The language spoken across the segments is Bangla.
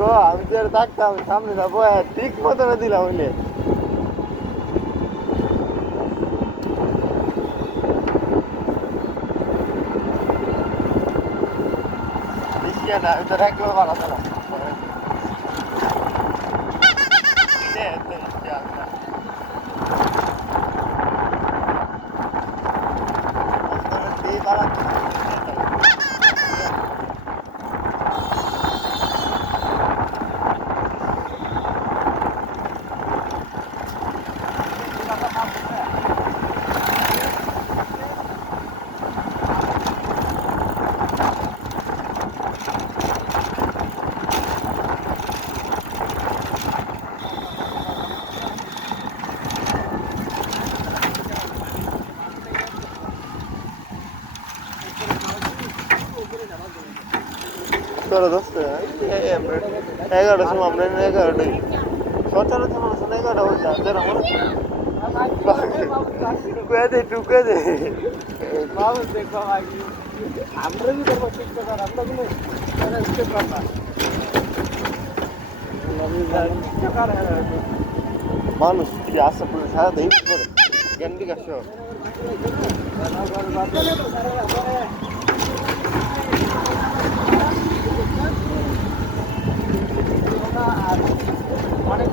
তো আমি তো আর থাকতাম, সামনে যাব ঠিক মতো দিলাম হইলে। আমি তো রাখল ভালো তোরা দোস্ত এগারোটার সময় আমরা এগারোটাই সচরাচর মানুষ এগারোটা হচ্ছে আর মনে টুকুয়ে দে টুকুয়ে দে আমরা भी করব টিকটক আর আমরা কোনো মানে উঠতে না মানুষ কি আশা করে সারা করে, জ্ঞান বিকাশ অনেক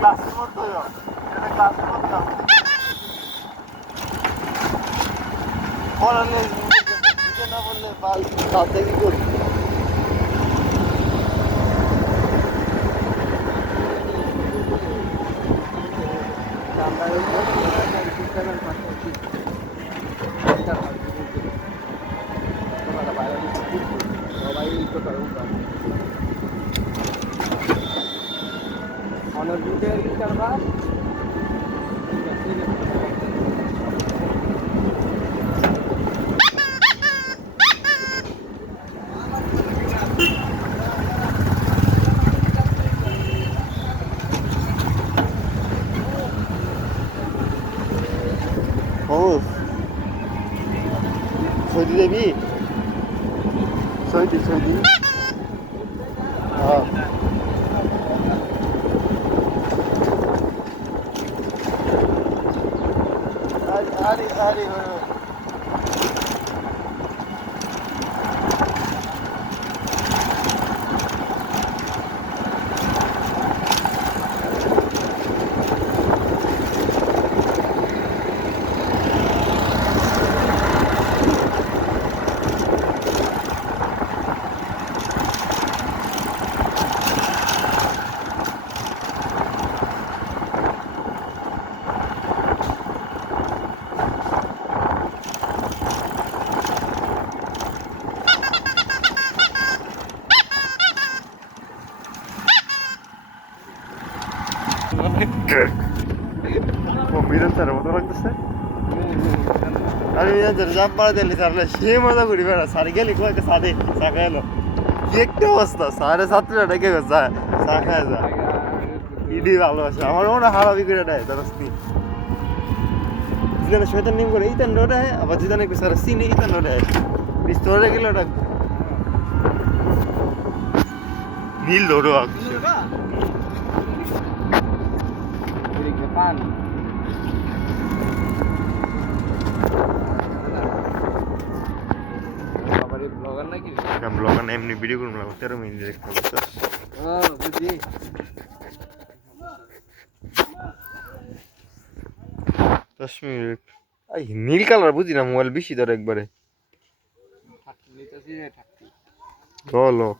ক্লাসের মধ্যে এটা ক্লাসের মধ্যে পড়ালে বুঝে না বললে বাল তাতে কি করবি অনেক দুধের কি করবা ও সৌদি দেবী সৌদি সৌদি হ্যাঁ আরে আরে আরে মিরন যাদের জাম পাড়া দিলি স্যারলে সে মজা করি বেড়া। স্যার গেলি কয়েকটা সাদে শাখা এলো। কি একটা অবস্থা। সাড়ে সাতটা ডেকে চা চা খায় যা। ইডি ভালোবাসে। আমার মনে হয় হারাবি করে দেয় দরস্তি জিদানে শয়তান নিম করে, ইতান রোড হয় আবার জিদানে একটু সারা সিনে, ইতান রোড হয় বিস্তরে গেলে ওটা পান বাবারে ব্লগার নাকি? আমি ব্লগার না এমনি ভিডিও করব না তেরো মিনিট দেখতে বুঝছস ও বুঝি। দশ মিনিট। এই নীল কালার বুঝি না মোবাইল বেশি ধরে একবারে। চলো।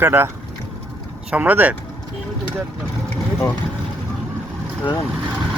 কাটা 어. 그럼.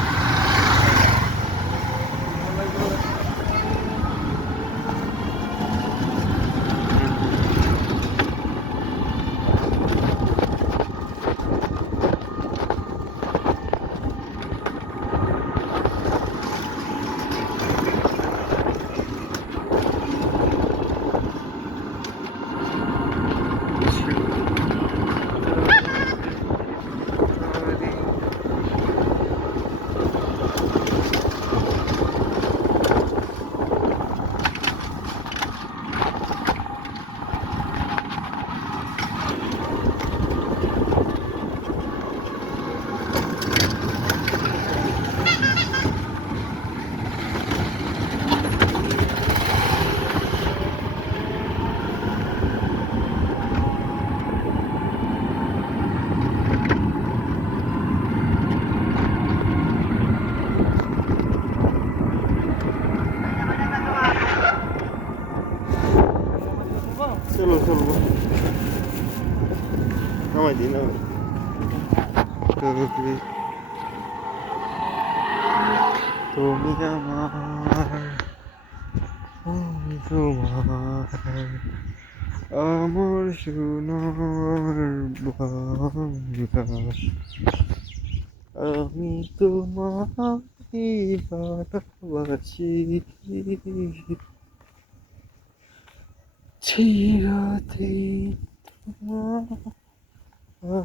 নামাই দিই নামাই তুমি তুমি আমার আমি তোমার, আমার সোনার বাংলা। আমি তোমাকে ভালোবাসি। চিরাতে তোমার Mm-hmm.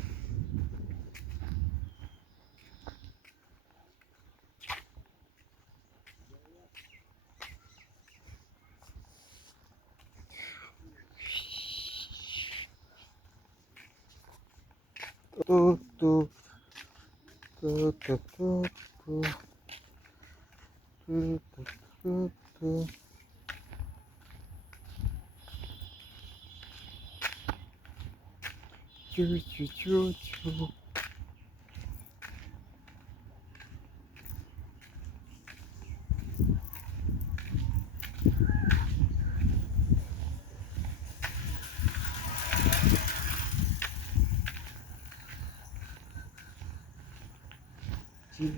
ту-ту. Ту-ту-ту-ту. Ту-ту-ту-ту. Чу-чу-чу-чу. Hey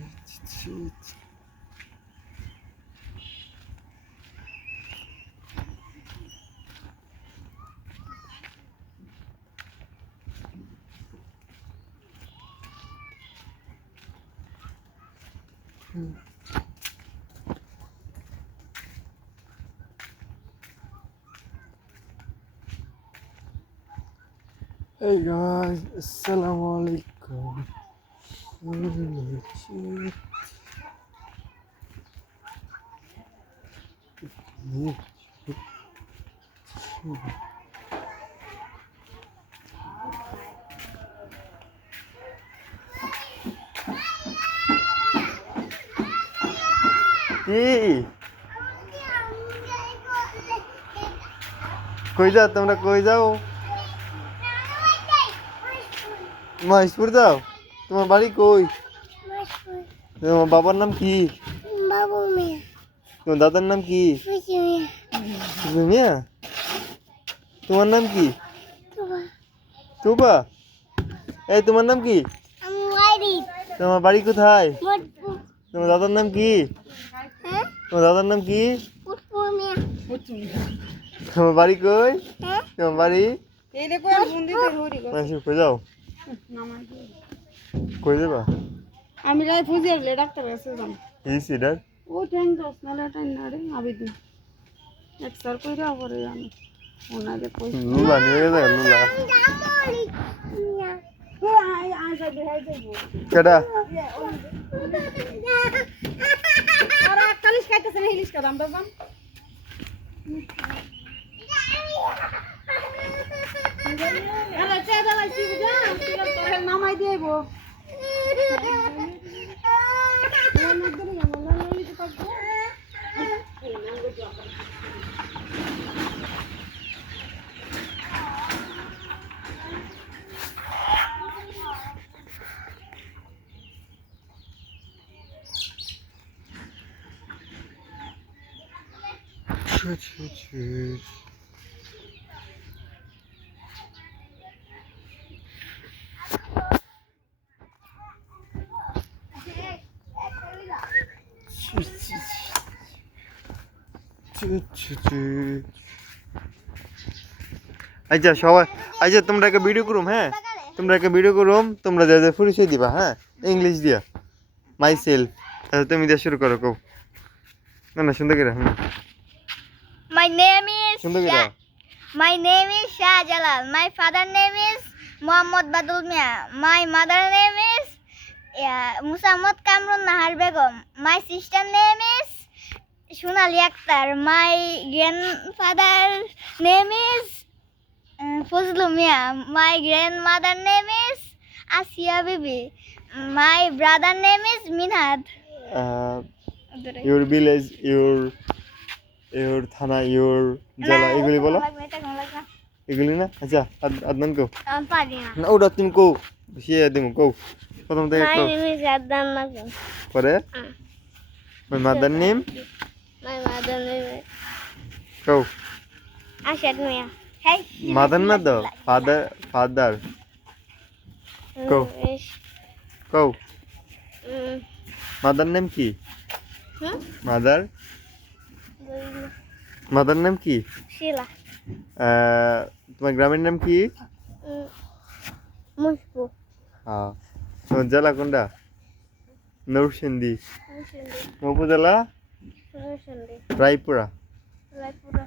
guys, assalamualaikum. কি কই যাও তোমরা কই যাও মহেশপুর যাও তোমার বাড়ি কই? তোমার বাবার নাম কি? বাবু মিয়া। তোমার দাদার নাম কি? মিয়া। তোমার নাম কি? তুবা। এই তোমার নাম কি? তোমার বাড়ি কোথায়? তোমার দাদার নাম কি? হ্যাঁ? তোমার দাদার নাম কি? তোমার বাড়ি কই? হ্যাঁ? তোমার বাড়ি? যাও। কই যাবা? আমি রায় ফুজিয়ার লে ডাক্তার কাছে যাম। এই সিডার? ও ট্যাং দস না লে টাইম না রে আবিদু এক সার কইরা পরে আমি। ওনারে কই লুলা নিয়ে যা লুলা কেডা? আর কালিশ খাইতেছ না হিলিশ কাদাম বাজাম আরে চা দালাই সিগা নামাই দেবো Чуть-чуть. আচ্ছা সবাই আচ্ছা তোমরা একটা ভিডিও করুম হ্যাঁ? তোমরা একটা ভিডিও করুম তোমরা যা যা পরিচয় দিবা হ্যাঁ? ইংলিশ দিয়া। মাই সেলফ আচ্ছা তুমি দিয়ে শুরু করো কৌ না না শুনতে গেলাম মাই নেম ইজ শুনতে গেলাম my name is Shahjalal my father name is Mohammad Badul Mia my mother name is Musammat Kamrun Nahar Begum. My sister name is Sonali Akter. My grandfather name is uh, Fazlu Mia. My grandmother name is Asia Bibi. My brother name is Minhad. Your village your your thana your zila এগুলি বলো এগুলি না আচ্ছা আদ- আদনান পারি না ওটা তুমি কও সে দিমু কও প্রথম থেকে Nazim. পরে Ah. My mother name name is কও Ashad Mia. Hey. মাদার না দাও ফাদার ফাদার কও um, মাদার নেম কি? মাদার মাদার নাম কি. আহ, তোমার গ্রামের নাম কি Mushbu. হ্যাঁ তোমার জেলা কোনটা Mushindi. উপজেলা. রায়পুরা Raipura.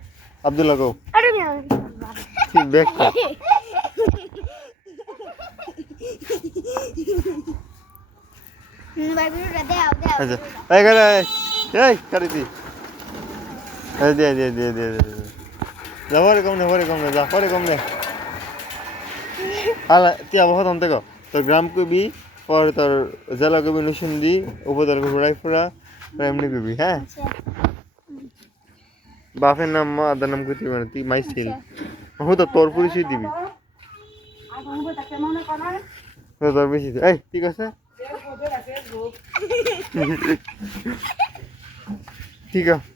আবদুল্লাহ. ঠিক ব্যাগ. আচ্ছা। দে। কম নে পরে কম নে যা পরে কম নে। আলা তুই আবহাওয়া তখন দেখো তোর গ্রাম কবি পরে তোর জেলা কবি নসুন্দি উপজেলা কবি রায়পুরা এমনি কবি হ্যাঁ? বাপের নাম মা, আদার নাম কইতে পারে তুই মাইছিল হো তো তোর পরিচয় দিবি। তোর বেশি এই, ঠিক আছে? ঠিক আছে।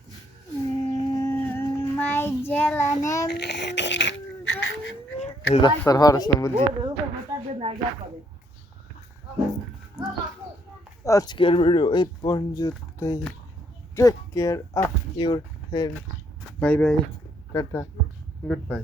jela name. এই ডাক্তার আজকের ভিডিও এই পর্যন্তই। Take care of your health bye bye tata goodbye